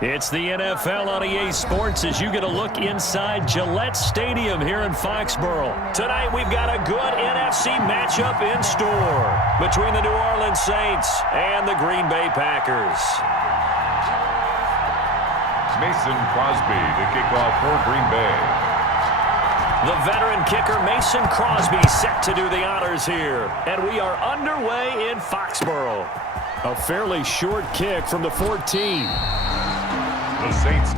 It's the NFL on EA Sports as you get a look inside Gillette Stadium here in Foxborough. Tonight we've got a good NFC matchup in store between the New Orleans Saints and the Green Bay Packers. Mason Crosby to kick off for Green Bay. The veteran kicker Mason Crosby set to do the honors here. And we are underway in Foxborough. A fairly short kick from the 14. The Saints.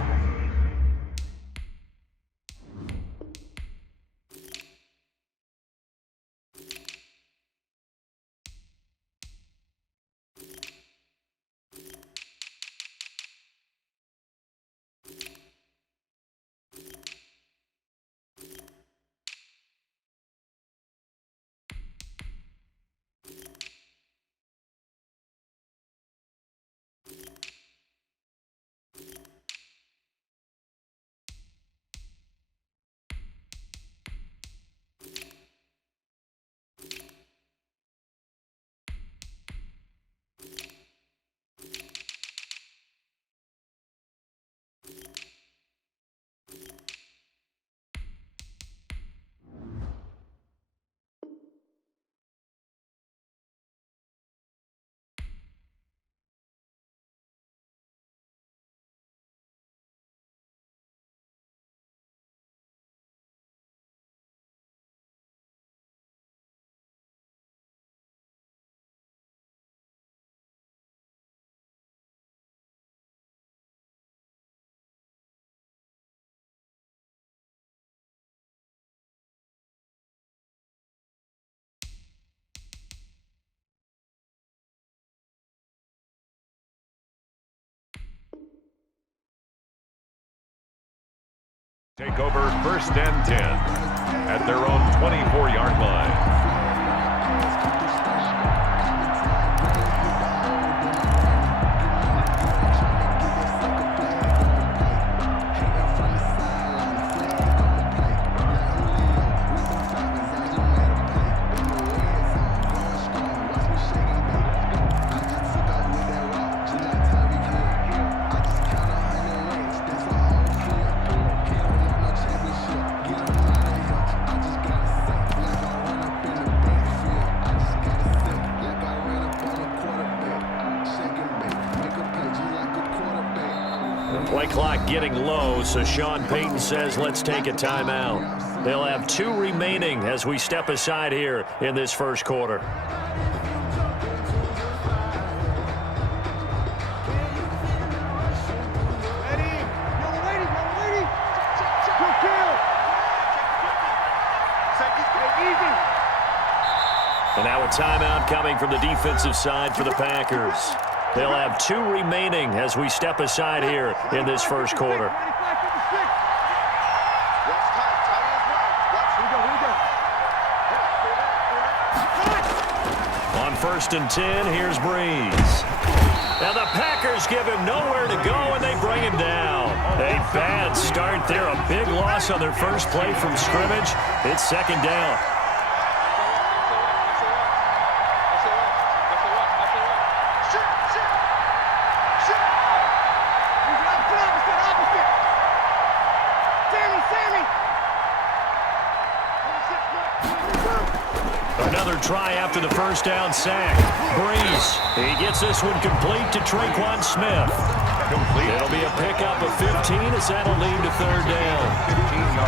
Take over 1st and 10 at their own 24-yard line. Play clock getting low, so Sean Payton says let's take a timeout. They'll have 2 remaining as we step aside here in this first quarter. And now a timeout coming from the defensive side for the Packers. They'll have 2 remaining as we step aside here in this first quarter. On 1st and 10, here's Breeze. Now the Packers give him nowhere to go, and they bring him down. A bad start there, a big loss on their first play from scrimmage. It's 2nd down. Another try after the first down sack. Breeze, he gets this one complete to Traquan Smith. It'll be a pickup of 15 as that'll lead to 3rd down.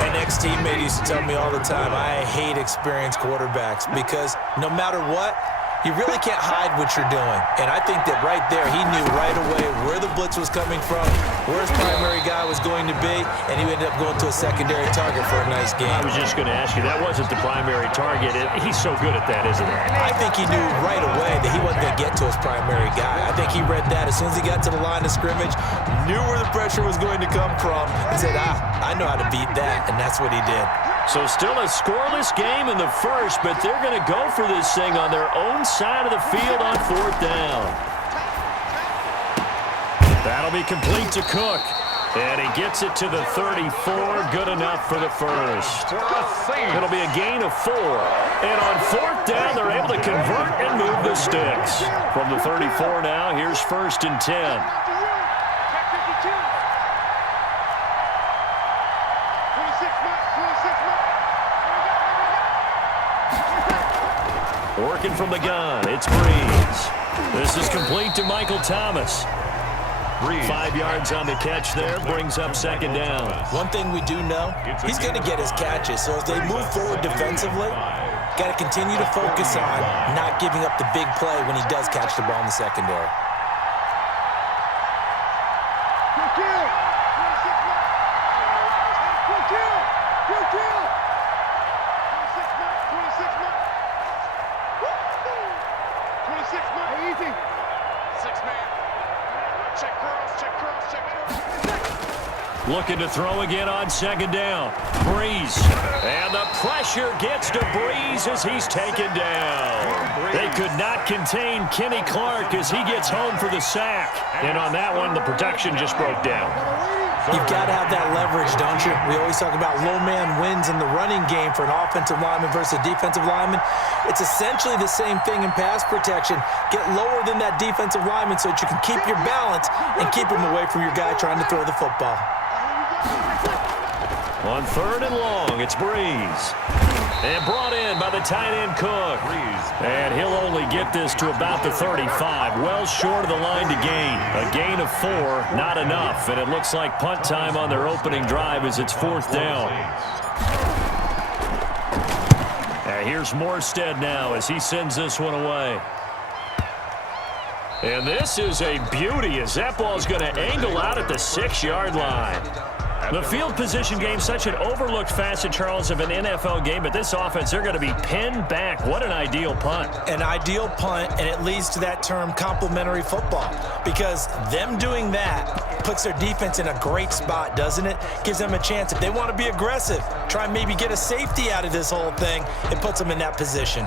An ex-teammate used to tell me all the time, I hate experienced quarterbacks because no matter what, you really can't hide what you're doing. And I think that right there, he knew right away where the blitz was coming from, where his primary guy was going to be, and he ended up going to a secondary target for a nice game. I was just going to ask you, that wasn't the primary target. He's so good at that, isn't he? I think he knew right away that he wasn't going to get to his primary guy. I think he read that as soon as he got to the line of scrimmage, knew where the pressure was going to come from, and said, I know how to beat that, and that's what he did. So still a scoreless game in the first, but they're going to go for this thing on their own side of the field on 4th down. That'll be complete to Cook. And he gets it to the 34. Good enough for the first. It'll be a gain of 4. And on 4th down, they're able to convert and move the sticks. From the 34 now, here's 1st and 10. Working from the gun, it's Breeze. This is complete to Michael Thomas. 5 yards on the catch there, brings up second down. One thing we do know, he's going to get his catches. So as they move forward defensively, got to continue to focus on not giving up the big play when he does catch the ball in the secondary. Looking to throw again on second down. Breeze. And the pressure gets to Breeze as he's taken down. They could not contain Kenny Clark as he gets home for the sack. And on that one, the protection just broke down. You've got to have that leverage, don't you? We always talk about low man wins in the running game for an offensive lineman versus a defensive lineman. It's essentially the same thing in pass protection. Get lower than that defensive lineman so that you can keep your balance and keep him away from your guy trying to throw the football. On third and long, it's Breeze. And brought in by the tight end Cook. And he'll only get this to about the 35. Well short of the line to gain. A gain of 4, not enough. And it looks like punt time on their opening drive as it's fourth down. And here's Morstead now as he sends this one away. And this is a beauty as that ball's going to angle out at the 6-yard line. The field position game, such an overlooked facet, Charles, of an NFL game, but this offense, they're going to be pinned back. What an ideal punt. An ideal punt, and it leads to that term complementary football, because them doing that puts their defense in a great spot, doesn't it? Gives them a chance. If they want to be aggressive, try and maybe get a safety out of this whole thing, it puts them in that position.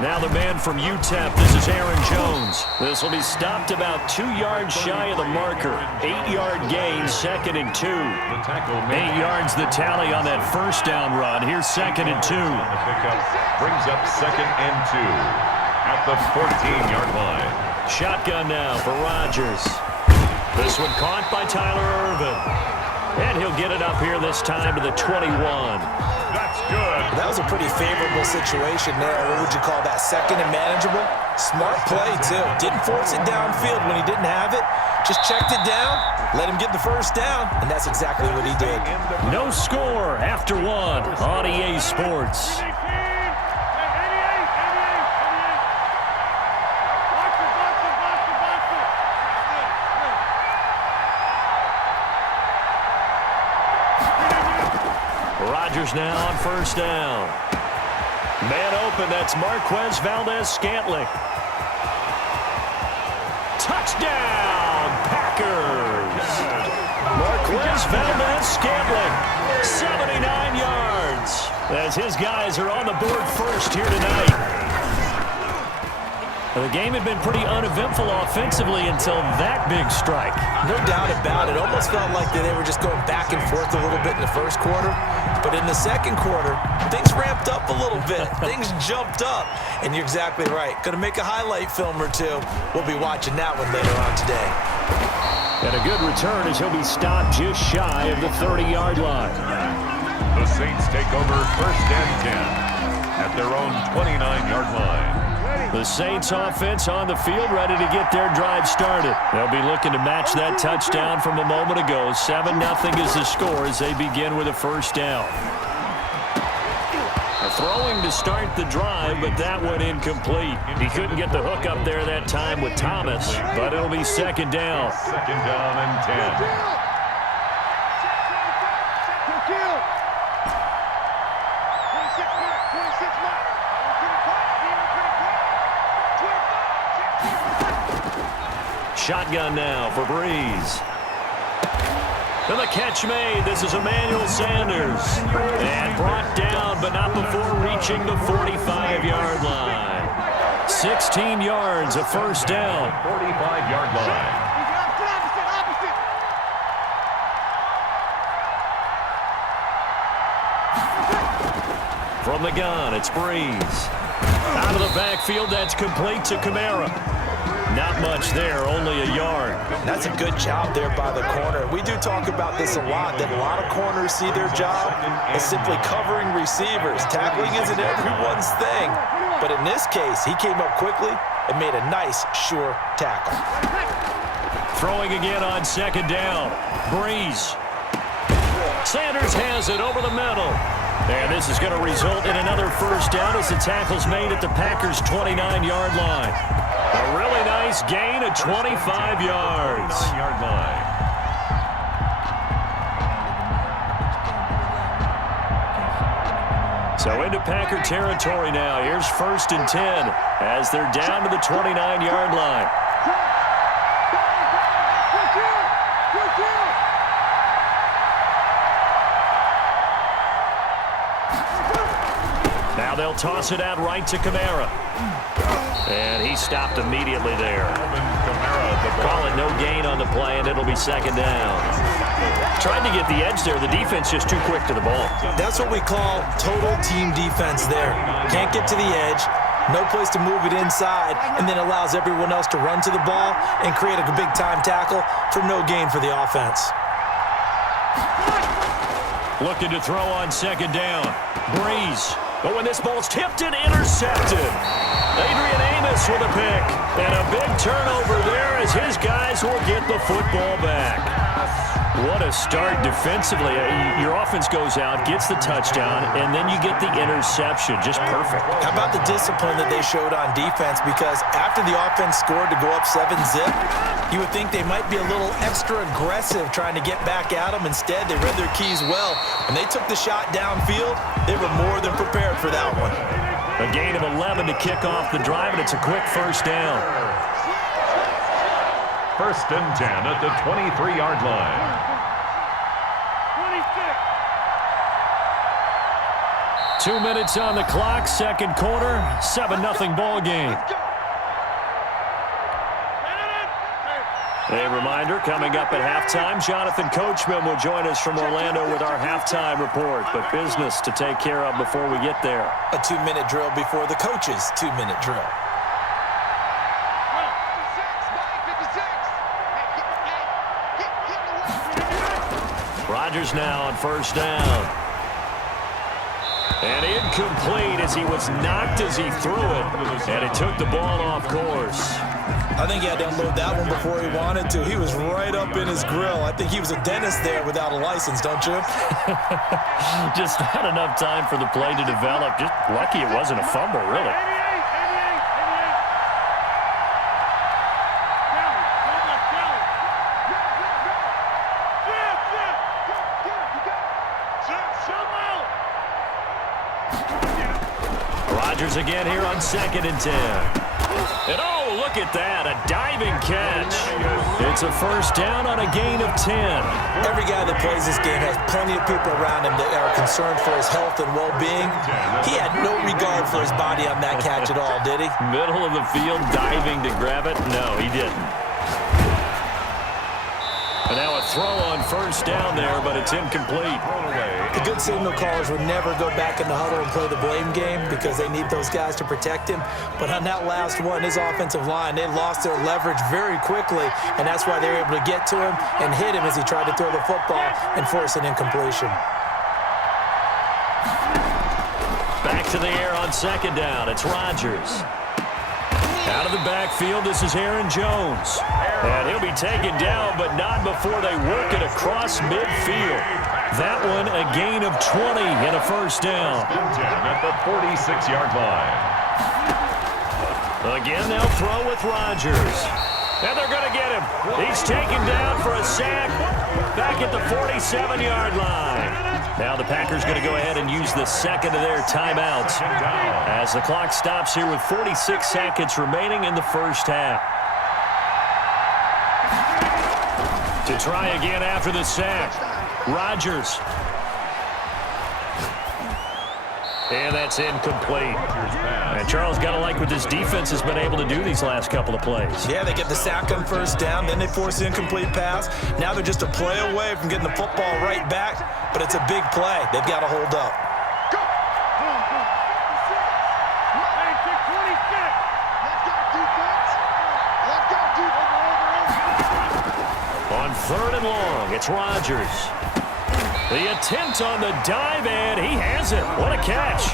Now the man from UTEP, this is Aaron Jones. This will be stopped about 2 yards shy of the marker. 8-yard gain, 2nd and 2. 8 yards the tally on that first down run. Here's 2nd and 2. The pickup brings up 2nd and 2 at the 14-yard line. Shotgun now for Rodgers. This one caught by Tyler Irvin. And he'll get it up here this time to the 21. That's good. That was a pretty favorable situation there. What would you call that? 2nd and manageable? Smart play, too. Didn't force it downfield when he didn't have it. Just checked it down, let him get the first down, and that's exactly what he did. No score after 1 on EA Sports. Rodgers now on first down. Man open, that's Marquez Valdez-Scantling. Touchdown, Packers! Marquez Valdez-Scantling, 79 yards. As his guys are on the board first here tonight. The game had been pretty uneventful offensively until that big strike. No doubt about it. Almost felt like they were just going back and forth a little bit in the first quarter. But in the second quarter, things ramped up a little bit. Things jumped up. And you're exactly right. Going to make a highlight film or two. We'll be watching that one later on today. And a good return as he'll be stopped just shy of the 30-yard line. The Saints take over 1st and 10 at their own 29-yard line. The Saints offense on the field ready to get their drive started. They'll be looking to match that touchdown from a moment ago. 7-0 is the score as they begin with a first down. Throwing to start the drive, but that one incomplete. He couldn't get the hook up there that time with Thomas, but it'll be 2nd down. 2nd down and 10. Shotgun now for Breeze. And the catch made. This is Emmanuel Sanders. And brought down, but not before reaching the 45-yard line. 16 yards, a first down. 45-yard line. From the gun, it's Breeze. Out of the backfield, that's complete to Kamara. Not much there, only a yard. That's a good job there by the corner. We do talk about this a lot, that a lot of corners see their job as simply covering receivers. Tackling isn't everyone's thing. But in this case, he came up quickly and made a nice, sure tackle. Throwing again on second down. Breeze. Sanders has it over the middle. And this is going to result in another first down as the tackle's made at the Packers' 29-yard line. A really nice gain of 25 yards. 29-yard line. So into Packer territory now. Here's 1st and 10 as they're down to the 29-yard line. Now they'll toss it out right to Kamara. And he stopped immediately there. Call it no gain on the play, and it'll be second down. Trying to get the edge there. The defense just too quick to the ball. That's what we call total team defense there. Can't get to the edge, no place to move it inside, and then allows everyone else to run to the ball and create a big-time tackle for no gain for the offense. Looking to throw on second down. Breeze. But when this ball's tipped and intercepted. Adrian Amos with a pick. And a big turnover there as his guys will get the football back. What a start defensively. Your offense goes out, gets the touchdown, and then you get the interception. Just perfect. How about the discipline that they showed on defense? Because after the offense scored to go up 7-zip, you would think they might be a little extra aggressive trying to get back at them. Instead, they read their keys well. When they took the shot downfield, they were more than prepared for that one. A gain of 11 to kick off the drive, and it's a quick first down. 1st and 10 at the 23-yard line. 2 minutes on the clock, second quarter, 7-0 ball game. A reminder, coming up at halftime, Jonathan Coachman will join us from Orlando with our halftime report, but business to take care of before we get there. A 2-minute drill before the coach's 2-minute drill. Rodgers now on first down. And incomplete as he was knocked as he threw it. And it took the ball off course. I think he had to unload that one before he wanted to. He was right up in his grill. I think he was a dentist there without a license, don't you? Just not enough time for the play to develop. Just lucky it wasn't a fumble, really. Rodgers again here on 2nd and 10. And oh, look at that, a diving catch. It's a first down on a gain of 10. Every guy that plays this game has plenty of people around him that are concerned for his health and well-being. He had no regard for his body on that catch at all, did he? Middle of the field, diving to grab it? No, he didn't. And now a throw on first down there, but it's incomplete. The good signal callers would never go back in the huddle and play the blame game because they need those guys to protect him. But on that last one, his offensive line, they lost their leverage very quickly, and that's why they were able to get to him and hit him as he tried to throw the football and force an incompletion. Back to the air on second down. It's Rodgers. Out of the backfield, this is Aaron Jones. And he'll be taken down, but not before they work it across midfield. That one, a gain of 20 and a first down. At the 46-yard line. Again, they'll throw with Rodgers. And they're going to get him. He's taken down for a sack back at the 47-yard line. Now the Packers going to go ahead and use the second of their timeouts as the clock stops here with 46 seconds remaining in the first half. To try again after the sack, Rodgers. And that's incomplete. And Charles, got to like what this defense has been able to do these last couple of plays. Yeah, they get the sack on first down, then they force the incomplete pass. Now they're just a play away from getting the football right back, but it's a big play. They've got to hold up. On 3rd and long, it's Rodgers. The attempt on the dive, and he has it. What a catch.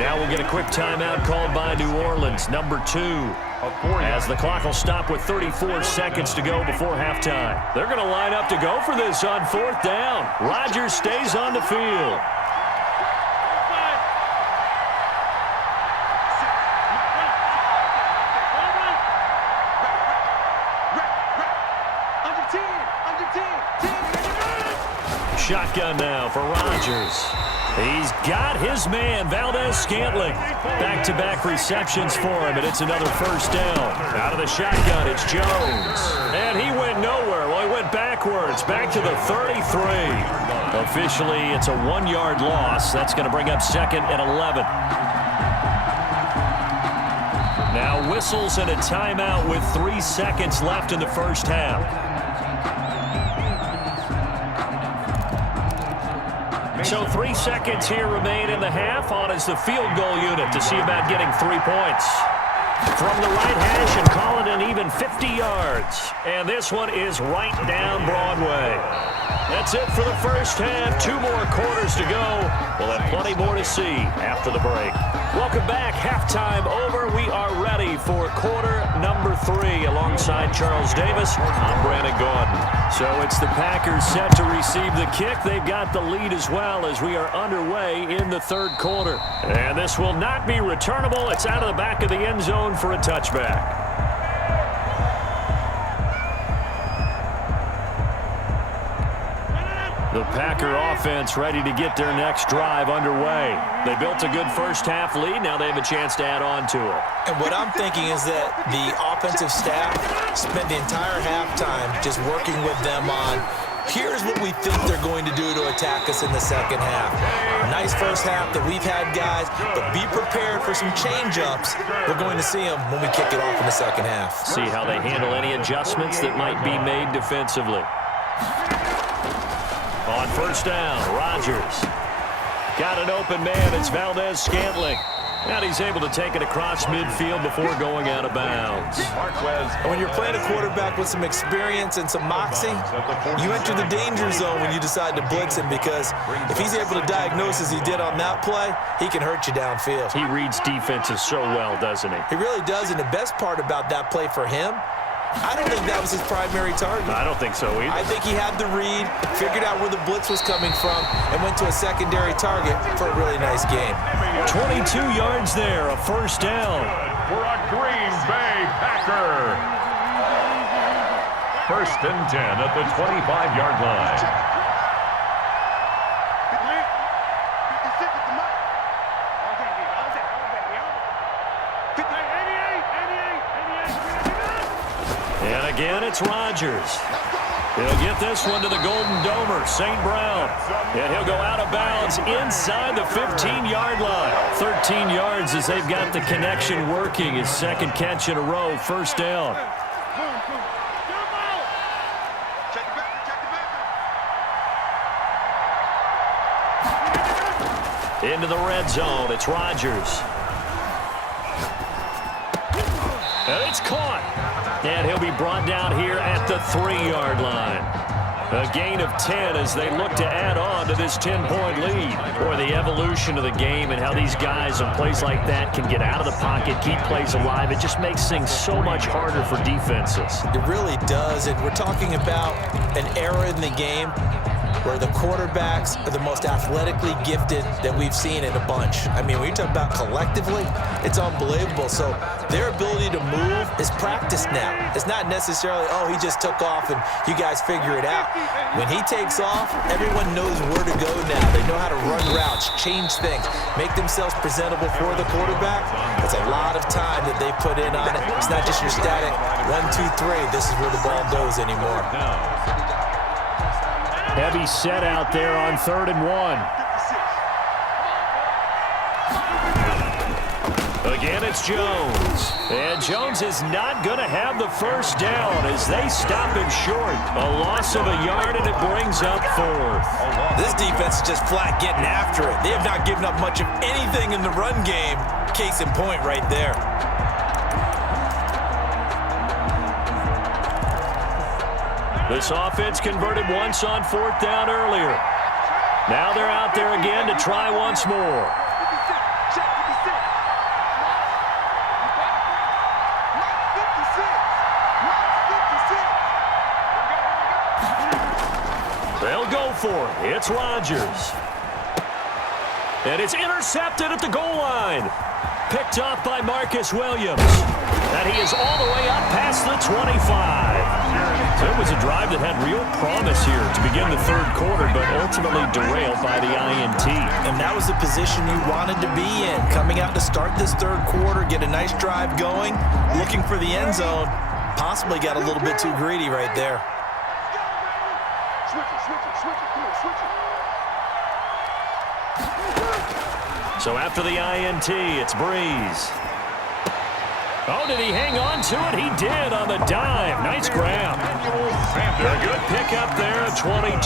Now we'll get a quick timeout called by New Orleans, number 2. As the clock will stop with 34 seconds to go before halftime. They're going to line up to go for this on 4th down. Rodgers stays on the field. Shotgun now for Rodgers. He's got his man, Valdez-Scantling. Back-to-back receptions for him, and it's another 1st down. Out of the shotgun, it's Jones. And he went nowhere. Well, he went backwards, back to the 33. Officially, it's a 1-yard loss. That's going to bring up 2nd and 11. Now whistles and a timeout with 3 seconds left in the first half. So 3 seconds here remain in the half. On is the field goal unit to see about getting 3 points. From the right hash and call it an even 50 yards. And this one is right down Broadway. That's it for the first half. 2 more quarters to go. We'll have plenty more to see after the break. Welcome back. Halftime over. We are ready for quarter number 3 alongside Charles Davis. I'm Brandon Gaudin. So it's the Packers set to receive the kick. They've got the lead as well as we are underway in the 3rd quarter. And this will not be returnable. It's out of the back of the end zone for a touchback. The Packer offense ready to get their next drive underway. They built a good first half lead. Now they have a chance to add on to it. And what I'm thinking is that the offensive staff spent the entire halftime just working with them on, here's what we think they're going to do to attack us in the second half. Nice first half that we've had, guys, but be prepared for some change-ups. We're going to see them when we kick it off in the second half. See how they handle any adjustments that might be made defensively. On 1st down, Rodgers. Got an open man. It's Valdez-Scantling. And he's able to take it across midfield before going out of bounds. And when you're playing a quarterback with some experience and some moxie, you enter the danger zone when you decide to blitz him, because if he's able to diagnose as he did on that play, he can hurt you downfield. He reads defenses so well, doesn't he? He really does, and the best part about that play for him, I don't think that was his primary target. I don't think so either. I think he had the read, figured out where the blitz was coming from, and went to a secondary target for a really nice game. 22 yards there, a 1st down. For a Green Bay Packer. 1st and 10 at the 25-yard line. And again, it's Rodgers. He'll get this one to the Golden Domer, St. Brown. And he'll go out of bounds inside the 15-yard line. 13 yards as they've got the connection working. His 2nd catch in a row, 1st down. Into the red zone, it's Rodgers. And it's caught. And he'll be brought down here at the 3-yard line. A gain of 10 as they look to add on to this 10-point lead. Boy, the evolution of the game and how these guys in plays like that can get out of the pocket, keep plays alive, it just makes things so much harder for defenses. It really does, and we're talking about an era in the game where the quarterbacks are the most athletically gifted that we've seen in a bunch. I mean, when you talk about collectively, it's unbelievable. So their ability to move is practiced now. It's not necessarily, oh, he just took off and you guys figure it out. When he takes off, everyone knows where to go now. They know how to run routes, change things, make themselves presentable for the quarterback. It's a lot of time that they put in on it. It's not just your static 1, 2, 3. This is where the ball goes anymore. Heavy set out there on 3rd and 1. Again, it's Jones. And Jones is not going to have the 1st down as they stop him short. A loss of a yard, and it brings up 4th. This defense is just flat getting after it. They have not given up much of anything in the run game. Case in point right there. This offense converted once on 4th down earlier. Now they're out there again to try once more. They'll go for it. It's Rodgers. And it's intercepted at the goal line. Picked off by Marcus Williams. And he is all the way up past the 25. So it was a drive that had real promise here to begin the 3rd quarter, but ultimately derailed by the INT. And that was the position you wanted to be in. Coming out to start this 3rd quarter, get a nice drive going, looking for the end zone. Possibly got a little bit too greedy right there. So after the INT, it's Breeze. Oh, did he hang on to it? He did on the dive. Nice grab. A good pickup there at 22.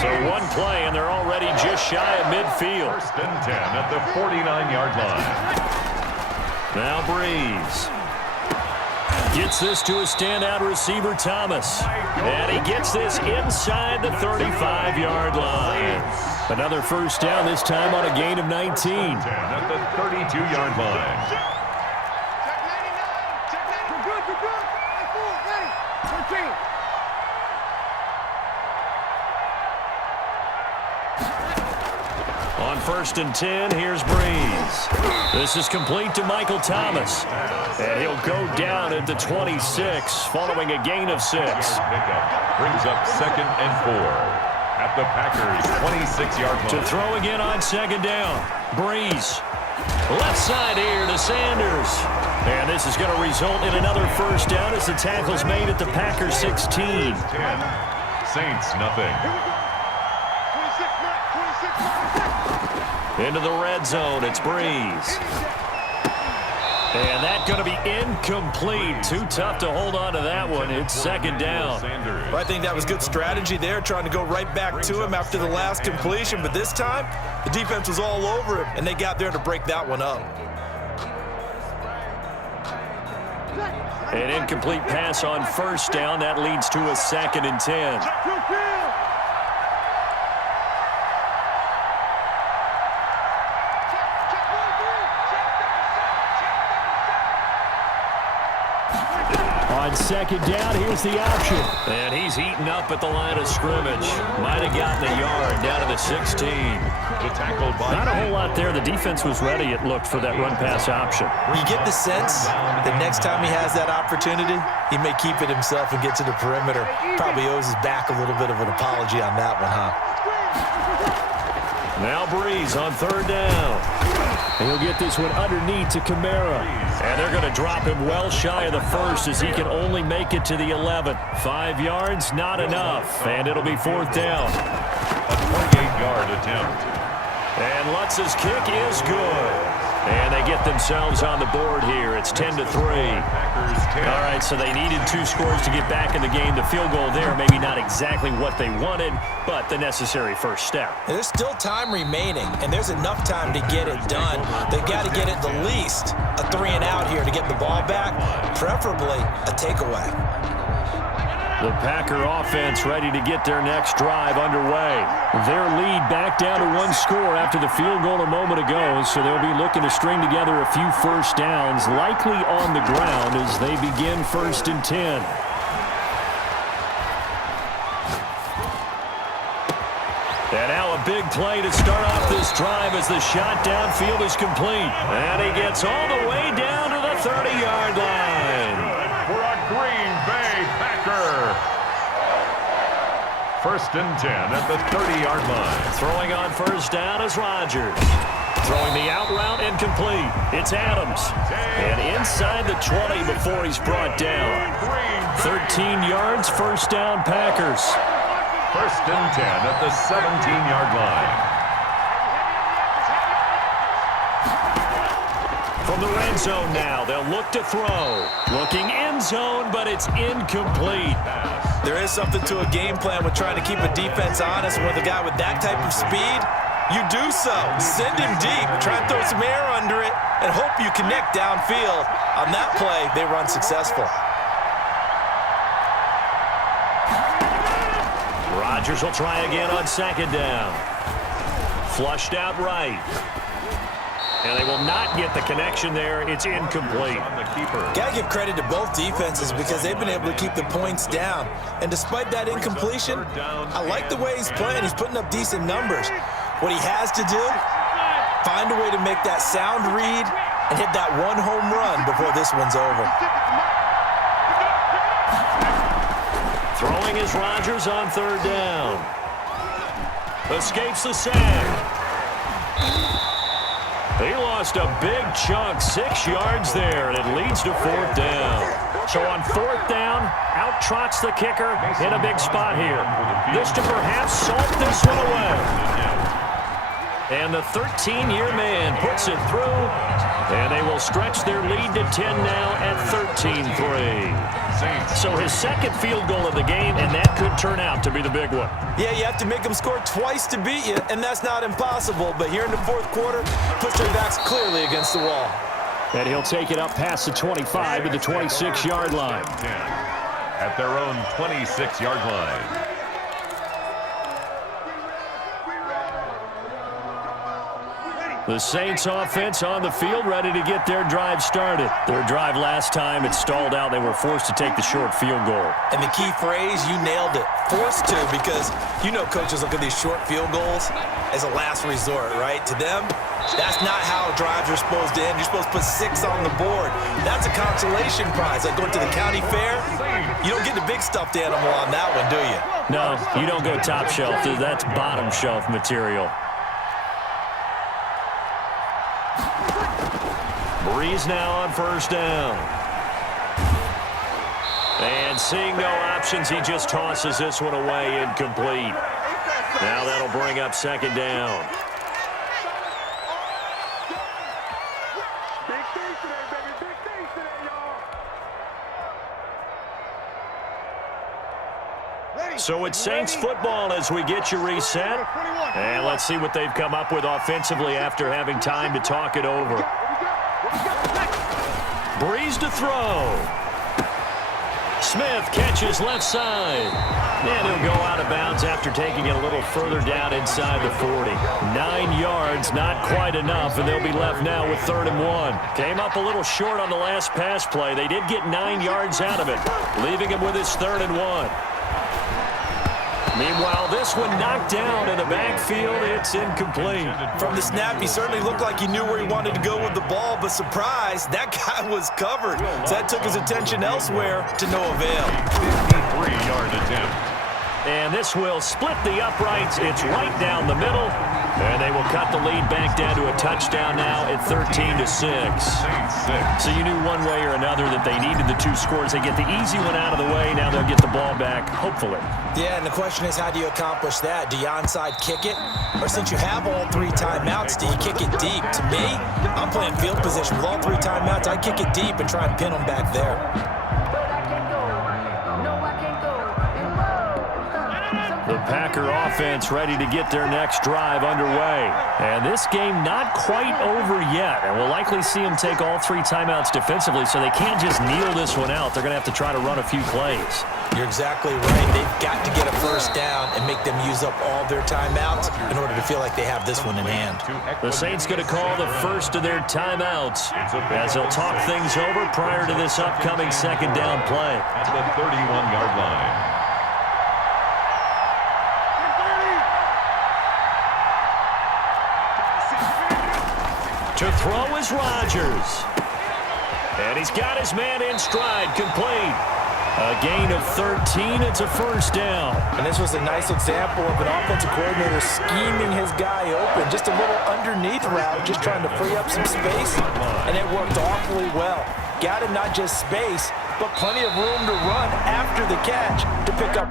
So one play, and they're already just shy of midfield. 1st and 10 at the 49-yard line. Now Breeze. Gets this to a standout receiver, Thomas. And he gets this inside the 35-yard line. Another 1st down, this time on a gain of 19. 10 at the 32-yard line. On 1st and 10, here's Breeze. This is complete to Michael Thomas. And he'll go down at the 26 following a gain of 6. Pickup brings up 2nd and 4 at the Packers' 26-yard line. To throw again on 2nd down. Breeze. Left side here to Sanders. And this is going to result in another 1st down as the tackle's made at the Packers' 16. 10. Saints, nothing. Into the red zone, it's Breeze. And that's going to be incomplete. Too tough to hold on to that one. It's 2nd down. Well, I think that was good strategy there, trying to go right back to him after the last completion. But this time, the defense was all over him, and they got there to break that one up. An incomplete pass on 1st down. That leads to a 2nd and 10. On 2nd down, here's the option. And he's eaten up at the line of scrimmage. Might have gotten a yard down to the 16. Not a whole lot there. The defense was ready, it looked, for that run-pass option. You get the sense that next time he has that opportunity, he may keep it himself and get to the perimeter. Probably owes his back a little bit of an apology on that one, huh? Now Breeze on 3rd down. And he'll get this one underneath to Kamara. And they're going to drop him well shy of the 1st as he can only make it to the 11. 5 yards, not enough. And it'll be 4th down. A 28-yard attempt. And Lutz's kick is good. And they get themselves on the board here. It's 10-3. All right, so they needed 2 scores to get back in the game. The field goal there, maybe not exactly what they wanted, but the necessary 1st step. There's still time remaining, and there's enough time to get it done. They've got to get at the least a 3-and-out here to get the ball back, preferably a takeaway. The Packer offense ready to get their next drive underway. Their lead back down to 1 score after the field goal a moment ago, so they'll be looking to string together a few 1st downs, likely on the ground as they begin 1st and 10. And now a big play to start off this drive as the shot downfield is complete. And he gets all the way down to the 30-yard line. For a Green Bay Packer. 1st and 10 at the 30-yard line. Throwing on 1st down is Rodgers. Throwing the out route incomplete. It's Adams. And inside the 20 before he's brought down. 13 yards, 1st down Packers. 1st and 10 at the 17-yard line. From the red zone now, they'll look to throw. Looking end zone, but it's incomplete. There is something to a game plan with trying to keep a defense honest. With a guy with that type of speed, you do so. Send him deep. Try and throw some air under it and hope you connect downfield. On that play, they run successful. Rodgers will try again on second down. Flushed out right. And they will not get the connection there. It's incomplete. Got to give credit to both defenses because they've been able to keep the points down. And despite that incompletion, I like the way he's playing. He's putting up decent numbers. What he has to do, find a way to make that sound read and hit that one home run before this one's over. Throwing is Rodgers on third down. Escapes the sack. He lost a big chunk, 6 yards there, and it leads to fourth down. So on fourth down, out trots the kicker in a big spot here. This to perhaps salt this one away. And the 13-year man puts it through, and they will stretch their lead to 10 now at 13-3. So his second field goal of the game, and that could turn out to be the big one. Yeah, you have to make them score twice to beat you, and that's not impossible. But here in the fourth quarter, puts their backs clearly against the wall. And he'll take it up past the 25 to the 26-yard line. At their own 26-yard line. The Saints offense on the field, ready to get their drive started. Their drive last time, it stalled out. They were forced to take the short field goal. And the key phrase, you nailed it, forced to, because you know coaches look at these short field goals as a last resort, right? To them, that's not how drives are supposed to end. You're supposed to put 6 on the board. That's a consolation prize. Like going to the county fair, you don't get the big stuffed animal on that one, do you? No, you don't go top shelf. That's bottom shelf material. Breeze now on first down. And seeing no options, he just tosses this one away, incomplete. Now that'll bring up second down. So it's Saints football as we get you reset. And let's see what they've come up with offensively after having time to talk it over. Breeze to throw. Smith catches left side. And he'll go out of bounds after taking it a little further down inside the 40. 9 yards, not quite enough, and they'll be left now with 3rd and 1. Came up a little short on the last pass play. They did get 9 yards out of it, leaving him with his 3rd and 1. Meanwhile, this one knocked down in the backfield. It's incomplete. From the snap, he certainly looked like he knew where he wanted to go with the ball, but surprise, that guy was covered. So that took his attention elsewhere to no avail. 53-yard attempt. And this will split the uprights. It's right down the middle. And they will cut the lead back down to a touchdown now at 13-6. So you knew one way or another that they needed the 2 scores. They get the easy one out of the way. Now they'll get the ball back, hopefully. Yeah, and the question is, how do you accomplish that? Do you onside kick it? Or since you have all 3 timeouts, do you kick it deep? To me, I'm playing field position with all 3 timeouts. I kick it deep and try and pin them back there. The Packer offense ready to get their next drive underway. And this game not quite over yet. And we'll likely see them take all 3 timeouts defensively, so they can't just kneel this one out. They're going to have to try to run a few plays. You're exactly right. They've got to get a first down and make them use up all their timeouts in order to feel like they have this one in hand. The Saints going to call the first of their timeouts as they'll talk things over prior to this upcoming second down play. At the 31-yard line. To throw is Rodgers. And he's got his man in stride, complete. A gain of 13, it's a first down. And this was a nice example of an offensive coordinator scheming his guy open. Just a little underneath route, just trying to free up some space. And it worked awfully well. Got him not just space, but plenty of room to run after the catch to pick up